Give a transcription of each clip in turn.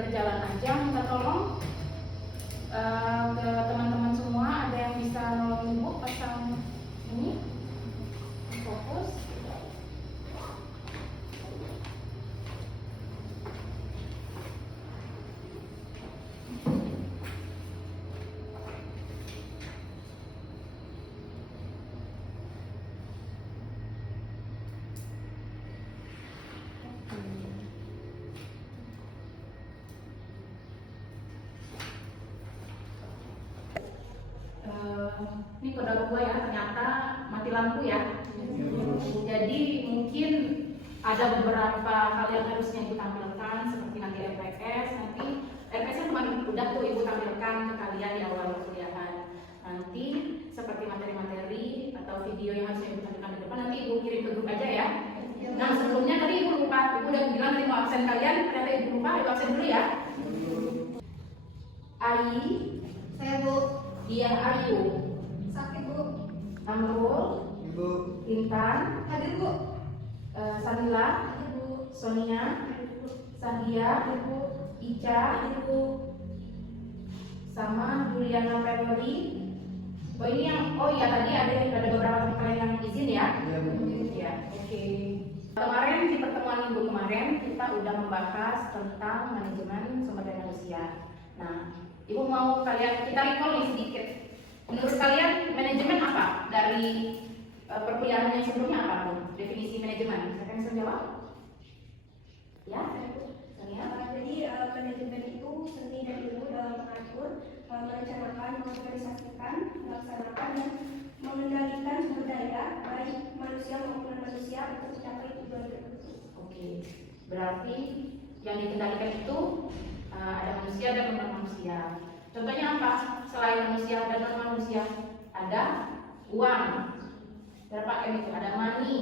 berjalan aja. Minta tolong ke teman-teman semua, ada yang bisa nolong ibu pasang ini fokus. Ini kode gua ya, ternyata mati lampu ya. Jadi mungkin ada beberapa hal yang harusnya ibu tampilkan, seperti nanti RPS. Nanti RPS kan kemarin udah tuh ibu tampilkan ke kalian di awal perkuliahan. Nanti seperti materi-materi atau video yang harusnya ibu tampilkan di depan, nanti ibu kirim ke grup aja ya. Nah sebelumnya tadi ibu lupa, ibu udah bilang nanti mau absen kalian, ternyata ibu lupa, ibu absen dulu ya. Ai, Saya Bu. Dia Ayu, Sakit Bu. Amrul, Ibu. Intan, Hadir Bu. Samila, Hadir Bu. Sonia, Hadir Bu. Sadia, Hadir Bu. Ica, Hadir Bu. sama Juliana Family. Oh ini yang, oh iya tadi ada beberapa teman kalian yang izin ya. Iya, Bu. Ya, oke. Kemarin di pertemuan minggu kemarin kita udah membahas tentang manajemen sumber daya manusia. Nah, ibu mau kita recall nih sedikit. Menurut kalian manajemen apa? Dari perkuliahan yang sebelumnya apa Bu? Definisi manajemen? Siapa yang bisa jawab? Ya, Sonia. Jadi manajemen itu seni dan ilmu dalam mengatur, merencanakan, mengorganisasikan, melaksanakan dan mengendalikan sumber daya baik manusia maupun manusia untuk mencapai tujuan tertentu. Oke, berarti yang dikendalikan itu ada manusia dan non manusia. Contohnya apa? Selain manusia dan non manusia, ada uang. Berapa M itu? Ada money,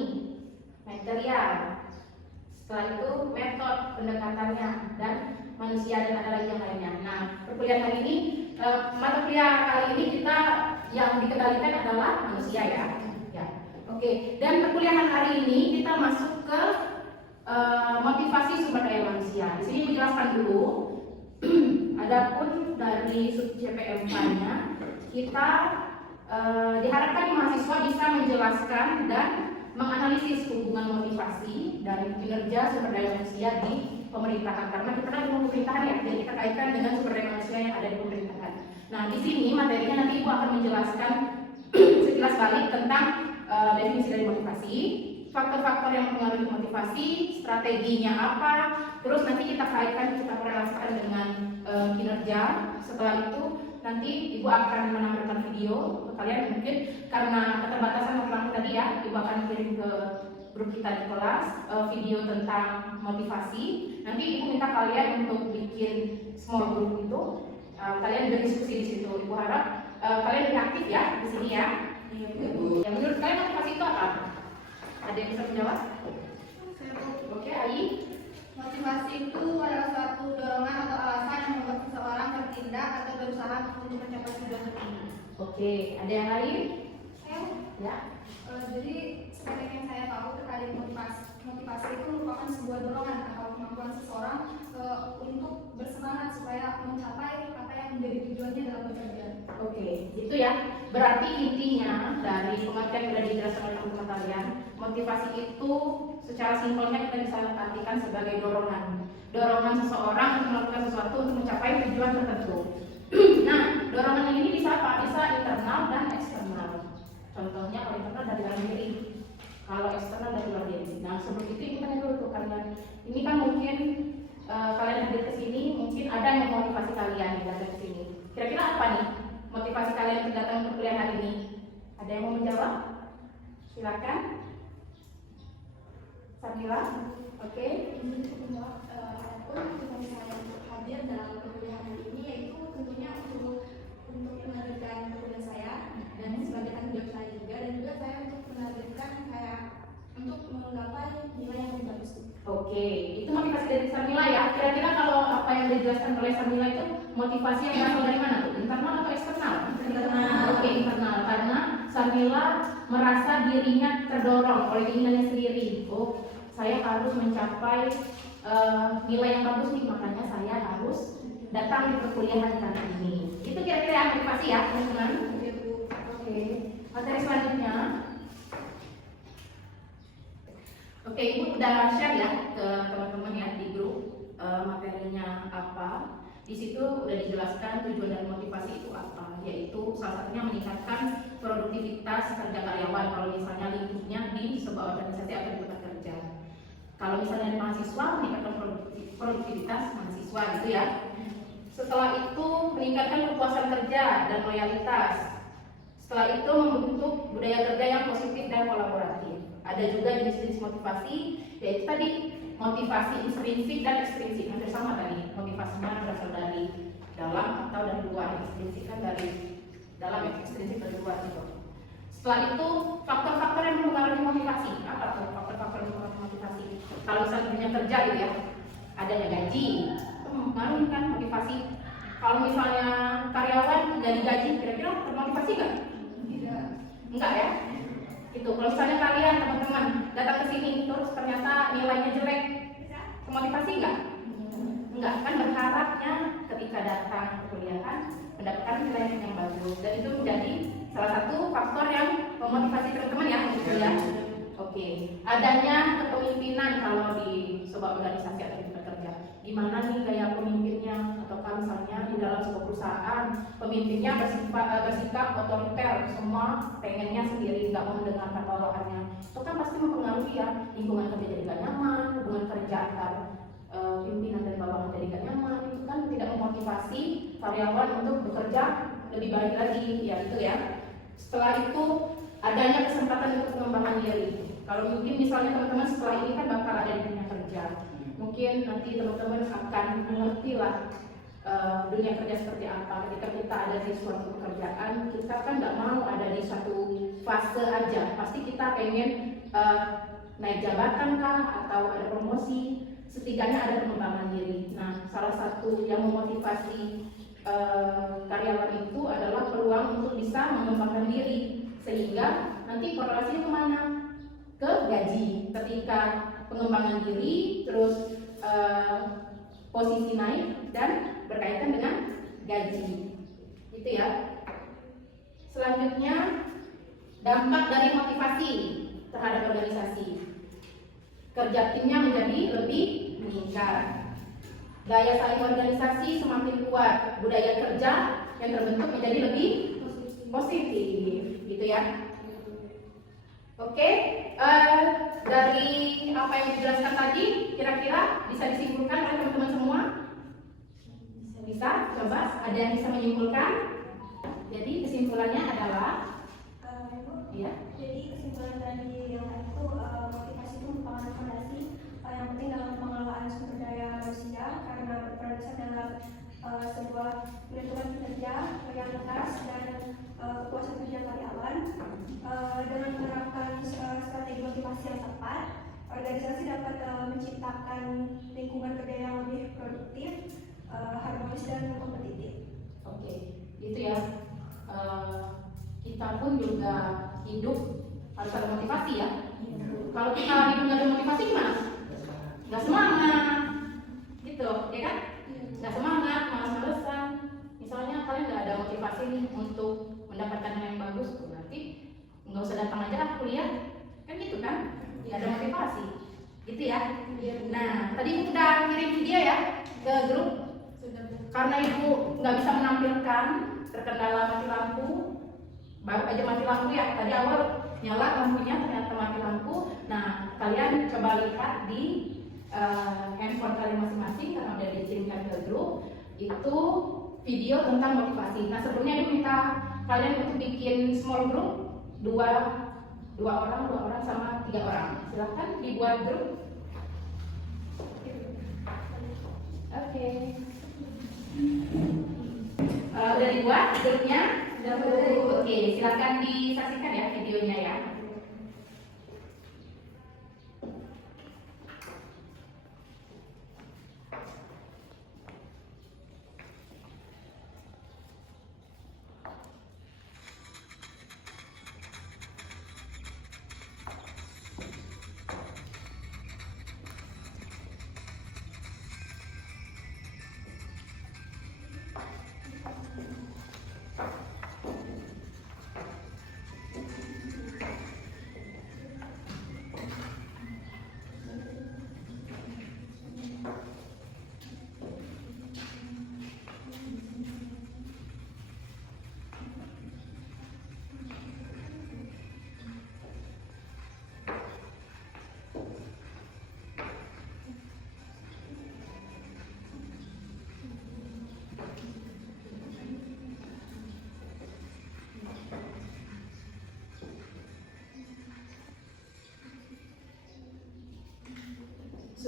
material. Setelah itu metode pendekatannya dan manusia dan ada lagi yang lainnya. Nah, perkuliahan hari ini, mata kuliah kali ini kita yang dikendalikan adalah manusia ya. Ya. Oke. Dan perkuliahan hari ini kita masuk ke motivasi sumber daya manusia. Di sini menjelaskan dulu. Adapun dari sub CPM-nya kita diharapkan mahasiswa bisa menjelaskan dan menganalisis hubungan motivasi dari kinerja sumber daya manusia di pemerintahan, karena kita kan di pemerintahan ya, jadi kita kaitkan dengan sumber daya manusia yang ada di pemerintahan. Nah di sini materinya nanti ibu akan menjelaskan sekilas balik tentang definisi dari motivasi, faktor-faktor yang mempengaruhi motivasi, strateginya apa, terus nanti kita kaitkan, kita korelasikan dengan kinerja. Setelah itu nanti ibu akan menampilkan video ke kalian, mungkin karena keterbatasan waktu tadi ya, ibu akan kirim ke grup kita di kelas video tentang motivasi. Nanti ibu minta kalian untuk bikin small group itu, kalian berdiskusi di situ. Ibu harap kalian lebih aktif ya di sini ya. Ya, menurut kalian motivasi itu apa? Ada yang bisa menjawab? Saya Bu. Oke, Ai. Motivasi itu adalah suatu dorongan atau alasan yang membuat seseorang bertindak atau berusaha untuk mencapai tujuan tertentu. Oke, ada yang lain? Saya Ya. jadi seperti yang saya tahu terkait motivasi itu merupakan sebuah dorongan atau kemampuan seseorang untuk bersemangat supaya mencapai apa yang menjadi tujuannya dalam bekerja. Oke, itu ya. Berarti intinya dari pengertian yang sudah dijelaskan oleh teman-teman kalian, motivasi itu secara simpelnya kita bisa artikan sebagai dorongan. Dorongan seseorang untuk melakukan sesuatu untuk mencapai tujuan tertentu. Nah, dorongan ini bisa apa? Bisa internal dan eksternal. Contohnya kalau internal dari dalam diri, kalau eksternal dari luar diri. Nah, sebelum itu kita tanya dulu tuh kalian. Ini kan mungkin kalian hadir ke sini, mungkin ada yang memotivasi kalian datang ke sini. Kira-kira apa nih motivasi kalian untuk datang ke kuliah hari ini? Ada yang mau menjawab? Silakan. Samila, oke. Ini untuk menjawab adapun saya hadir dalam perkuliahan hari ini yaitu tentunya untuk menargetkan perkuliahan saya dan sebagai tanggung jawab saya juga, dan juga saya untuk menargetkan saya untuk menggapai nilai yang lebih bagus. Oke, itu motivasi dari Samila ya. Kira-kira kalau apa yang dijelaskan oleh Samila itu motivasi yang berasal dari mana tuh? Internal atau eksternal? Internal. Oke, internal. Karena Samila merasa dirinya terdorong oleh keinginannya sendiri. Oh, saya harus mencapai nilai yang bagus nih, makanya saya harus datang di perkuliahan kali ini. Itu kira-kira motivasi ya teman-teman. Oke, materi selanjutnya. Oke, Ibu udah share ya ke teman-teman ya di grup materinya apa. Di situ udah dijelaskan tujuan dan motivasi itu apa, yaitu salah satunya meningkatkan produktivitas kerja karyawan kalau misalnya lingkupnya di sebuah organisasi atau di tempat kerja. Kalau misalnya di mahasiswa, meningkatkan produktivitas mahasiswa gitu ya. Setelah itu meningkatkan kepuasan kerja dan loyalitas. Setelah itu membentuk budaya kerja yang positif dan kolaboratif. Ada juga jenis-jenis motivasi, yaitu tadi motivasi intrinsik dan ekstrinsik, hampir sama tadi. Motivasinya berasal dari dalam atau dari luar, ekstrinsik kan dari dalam, ekstrinsik dari luar gitu. Setelah itu faktor-faktor yang mempengaruhi motivasi. Apa tuh faktor-faktor yang mempengaruhi motivasi? Kalau misalnya dunia kerja gitu ya, adanya gaji, itu mempengaruhi kan motivasi. Kalau misalnya karyawan nggak digaji, kira-kira termotivasi nggak? Tidak. Enggak ya? Itu kalau misalnya kalian teman-teman datang ke sini terus ternyata nilainya jelek, termotivasi nggak? Enggak, kan berharapnya ketika datang ke kuliahan mendapatkan nilai yang bagus, dan itu menjadi salah satu faktor yang memotivasi teman-teman ya untuk kuliah. Oke, adanya kepemimpinan kalau di sebuah organisasi atau di tempat kerja. Gimana nih gaya pemimpinnya, atau kalau misalnya di dalam sebuah perusahaan pemimpinnya bersikap otoriter, semua pengennya sendiri, nggak mau mendengarkan bawahannya. Itu kan pasti mempengaruhi ya lingkungan kerja jadi nggak nyaman, hubungan kerja antar pimpinan dan bawahan jadi nggak nyaman. Itu kan tidak memotivasi karyawan untuk bekerja lebih baik lagi ya itu ya. Setelah itu adanya kesempatan untuk pengembangan diri. Kalau mungkin misalnya teman-teman setelah ini kan bakal ada di dunia kerja, mungkin nanti teman-teman akan mengerti lah dunia kerja seperti apa. Ketika kita ada di suatu pekerjaan, kita kan nggak mau ada di satu fase aja. Pasti kita pengen naik jabatan kah, atau ada promosi, setidaknya ada pengembangan diri. Nah, salah satu yang memotivasi karyawan itu adalah peluang untuk bisa mengembangkan diri, sehingga nanti korelasinya kemana? Ke gaji. Ketika pengembangan diri, terus posisi naik dan berkaitan dengan gaji, itu ya. Selanjutnya, dampak dari motivasi terhadap organisasi. Kerja timnya menjadi lebih meningkat. Daya saing organisasi semakin kuat. Budaya kerja yang terbentuk menjadi lebih positif, gitu ya. Oke, dari apa yang dijelaskan tadi, kira-kira bisa disimpulkan oleh teman-teman semua? Bisa? Coba, ada yang bisa menyimpulkan? Jadi kesimpulannya adalah ya. Jadi kesimpulan dari yang tadi itu motivasi itu merupakan fondasi yang penting dalam pengelolaan sumber daya manusia, karena berperan besar dalam sebuah perhitungan kinerja yang keras dan kepuasan kerja karyawan. Dengan menerapkan strategi motivasi yang tepat, organisasi dapat menciptakan lingkungan kerja yang lebih produktif, harmonis dan kompetitif. Oke, gitu ya. Kita pun juga hidup harus ada motivasi ya. Kalau kita hidup nggak ada motivasi gimana? Nggak semangat, gitu, ya kan? Nggak semangat, malas-malesan. Misalnya kalian nggak ada motivasi nih untuk mendapatkan nilai yang bagus, berarti nggak usah datang aja lah kuliah, kan gitu kan? Nggak ada motivasi, gitu ya. Nah, tadi udah kirim video ya ke grup. Karena ibu nggak bisa menampilkan, terkendala mati lampu, baru aja mati lampu ya. Tadi awal nyala lampunya, ternyata mati lampu. Nah, kalian coba lihat di handphone kalian masing-masing karena udah dikirimkan ke grup. Itu video tentang motivasi. Nah, sebelumnya ibu minta kalian untuk bikin small group, dua orang sama 3 orang. Silahkan dibuat grup. Oke. Udah dibuat grupnya? Oke, silakan disaksikan ya videonya ya.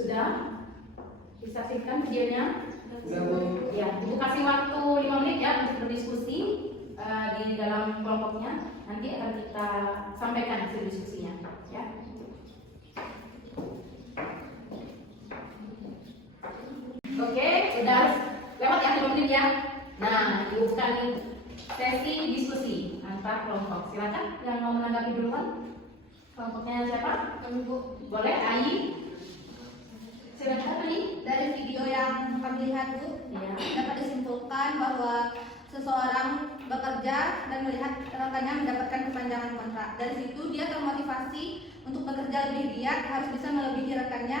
Sudah? Disaksikan videonya? Sudah, Bu. Ya, Ibu kasih waktu 5 menit ya untuk berdiskusi di dalam kelompoknya. Nanti akan kita sampaikan hasil diskusinya, ya. Oke, udah lewat ya 5 menit ya. Nah, Ibu buka nih sesi diskusi antar kelompok. Silakan yang mau menanggapi duluan. Kelompoknya siapa? Bu, Boleh, Ai. Silakan Ai. Dari video yang kami lihat Bu, Ya. dapat disimpulkan bahwa seseorang bekerja dan melihat rekannya mendapatkan perpanjangan kontrak. Dari situ dia termotivasi untuk bekerja lebih giat, harus bisa melebihi rekannya,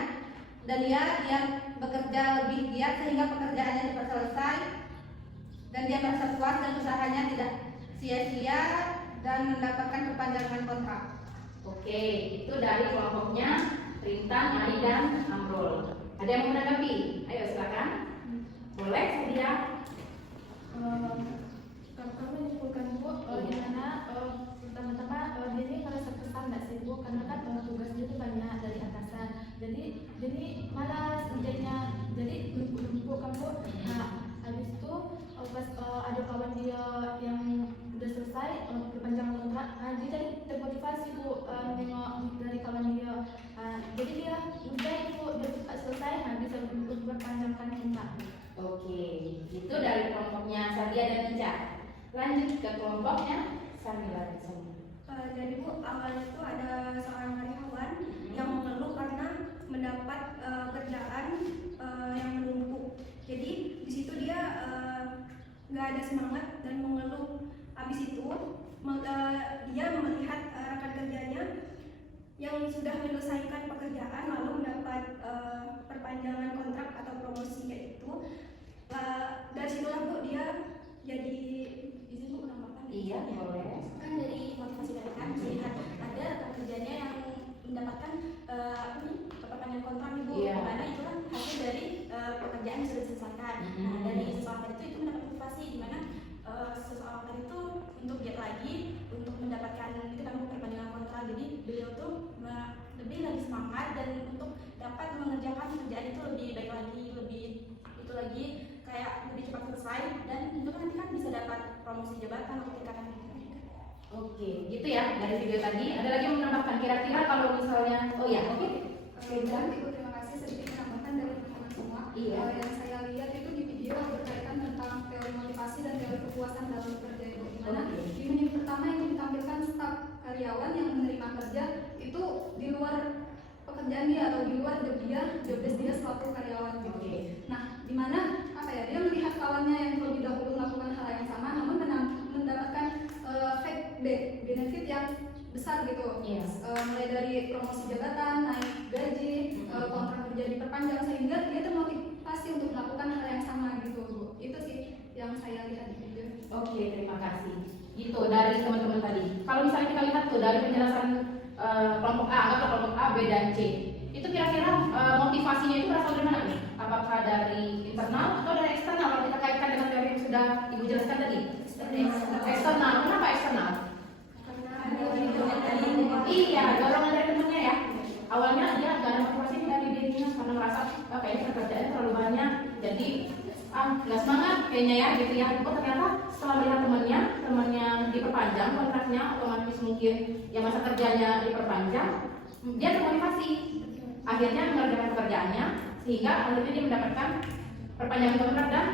dan dia bekerja lebih giat sehingga pekerjaannya cepat selesai, dan dia merasa puas dan usahanya tidak sia-sia dan mendapatkan perpanjangan kontrak. Oke, itu dari kelompoknya Rintang, Ai, dan Amrul. Ada yang mau menanggapi? Ayo silakan. Boleh, Sadia. kami menyimpulkan Bu, di mana pertama-tama dia ini ngerasa kesal nggak sih Bu, karena kan tugasnya itu banyak dari atasan, jadi malas kerjanya, jadi menyimpulkan Bu. Nah, habis itu pas ada kawan dia yang udah selesai perpanjangan kontrak, dia jadi termotivasi Bu, nengok dari kawan dia, jadi dia udah itu udah cepat selesai, bisa berpanjangkan kontrak. Oke, itu dari kelompoknya Sadia dan Ica. Lanjut ke kelompoknya Samila dan Sami. Jadi Bu, awalnya itu ada seorang karyawan yang mengeluh karena mendapat kerjaan yang menumpuk. Jadi di situ dia nggak ada semangat dan mengeluh. Habis itu dia melihat rekan kerjanya yang sudah menyelesaikan pekerjaan lalu mendapat perpanjangan kontrak atau promosi kayak itu. Dari situlah Bu dia jadi Izin Bu menambahkan. Iya, boleh. Kan dari motivasi dari kan melihat ada rekan kerjanya yang mendapatkan perpanjangan kontrak nih Bu, Iya. dimana itu kan hasil dari pekerjaan yang sudah diselesaikan. Nah, dari seseorang tadi itu mendapat motivasi dimana seseorang tadi itu untuk giat lagi untuk mendapatkan itu kan Bu, perpanjangan kontrak. Jadi beliau tuh lebih lagi semangat dan untuk dapat mengerjakan pekerjaan itu lebih baik lagi, lebih itu lagi kayak lebih cepat selesai, dan itu nanti kan bisa dapat promosi jabatan atau tingkatan. Oke, gitu ya dari video tadi. Ada lagi yang menambahkan kira-kira kalau misalnya, oh ya, oke. Dan Ibu, terima kasih sedikit menambahkan dari teman-teman semua. Iya. Yang saya lihat itu di video berkaitan tentang teori motivasi dan teori kepuasan dalam bekerja Ibu. Di mana Oke. di menit pertama itu ditampilkan staf karyawan yang menerima kerja itu di luar pekerjaan dia atau di luar job desk dia selaku karyawan gitu. Oke. Nah, di mana dia melihat kawannya yang terlebih dahulu melakukan hal yang sama namun mendapatkan benefit yang besar gitu. Yes. Mulai dari promosi jabatan, naik gaji, kontrak kerja diperpanjang, sehingga dia termotivasi untuk melakukan hal yang sama gitu Bu. Itu sih yang saya lihat di video. Oke, terima kasih. Gitu dari teman-teman tadi. Kalau misalnya kita lihat tuh dari penjelasan kelompok A, anggaplah kelompok A, B dan C. Itu kira-kira motivasinya itu berasal dari mana nih? Apakah dari internal atau dari eksternal? Kalau kita kaitkan dengan teori yang sudah Ibu jelaskan tadi. Eksternal. Kenapa eksternal? Iya, dorongan dari temennya ya. Awalnya dia nggak ada motivasi dari dirinya karena merasa kayaknya pekerjaannya terlalu banyak, jadi nggak semangat kayaknya ya gitu ya. Oh ternyata setelah melihat temannya diperpanjang kontraknya, otomatis mungkin ya masa kerjanya diperpanjang, dia termotivasi. Akhirnya mengerjakan pekerjaannya sehingga akhirnya dia mendapatkan perpanjangan kontrak dan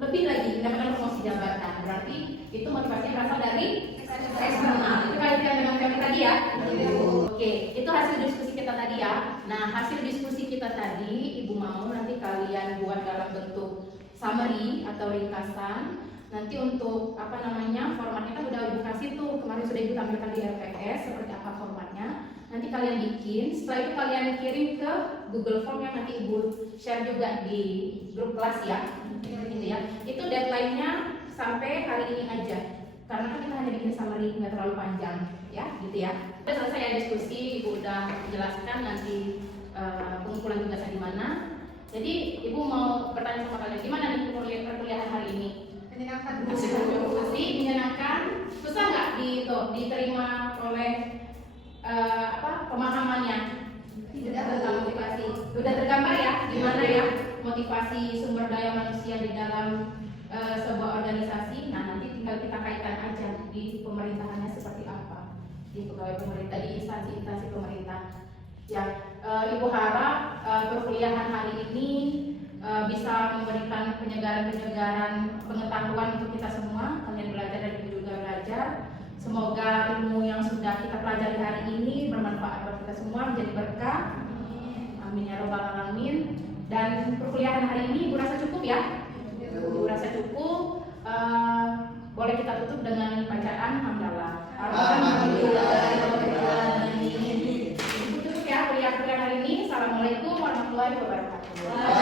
lebih lagi mendapatkan promosi jabatan. Berarti itu motivasinya berasal dari eksternal. Itu kaitan dengan teori tadi ya. Oke, itu hasil diskusi kita tadi ya. Nah, hasil diskusi kita tadi Ibu mau nanti kalian buat dalam bentuk summary atau ringkasan. Nanti untuk formatnya kan udah Ibu kasih tuh, kemarin sudah Ibu tampilkan di RPS seperti apa formatnya. Nanti kalian bikin, setelah itu kalian kirim ke Google Form yang nanti Ibu share juga di grup kelas ya. Gitu ya. Itu deadline-nya sampai hari ini aja. Karena kan kita hanya bikin summary, nggak terlalu panjang ya, gitu ya. Udah selesai ya diskusi, Ibu udah jelaskan nanti pengumpulan tugasnya di mana. Jadi Ibu mau bertanya sama kalian, gimana nih perkuliahan hari ini? Menyenangkan. Pasti menyenangkan. Susah nggak diterima oleh pemahamannya? Tidak tentang motivasi. Sudah tergambar ya gimana ya motivasi sumber daya manusia di dalam sebuah organisasi. Nah, nanti tinggal kita kaitkan aja di pemerintahannya seperti apa, di pegawai pemerintah, di instansi-instansi pemerintah. Ya, Ibu harap perkuliahan hari ini bisa memberikan penyegaran-penyegaran pengetahuan untuk kita semua. Kalian belajar dan Ibu juga belajar. Semoga ilmu yang sudah kita pelajari hari ini bermanfaat buat kita semua, menjadi berkah. Amin ya robbal alamin. Dan perkuliahan hari ini Ibu rasa cukup ya? Ibu rasa cukup. Boleh kita tutup dengan bacaan hamdalah. Alhamdulillahirobbilalamin. Tutup ya kuliah hari ini. Assalamualaikum warahmatullahi wabarakatuh.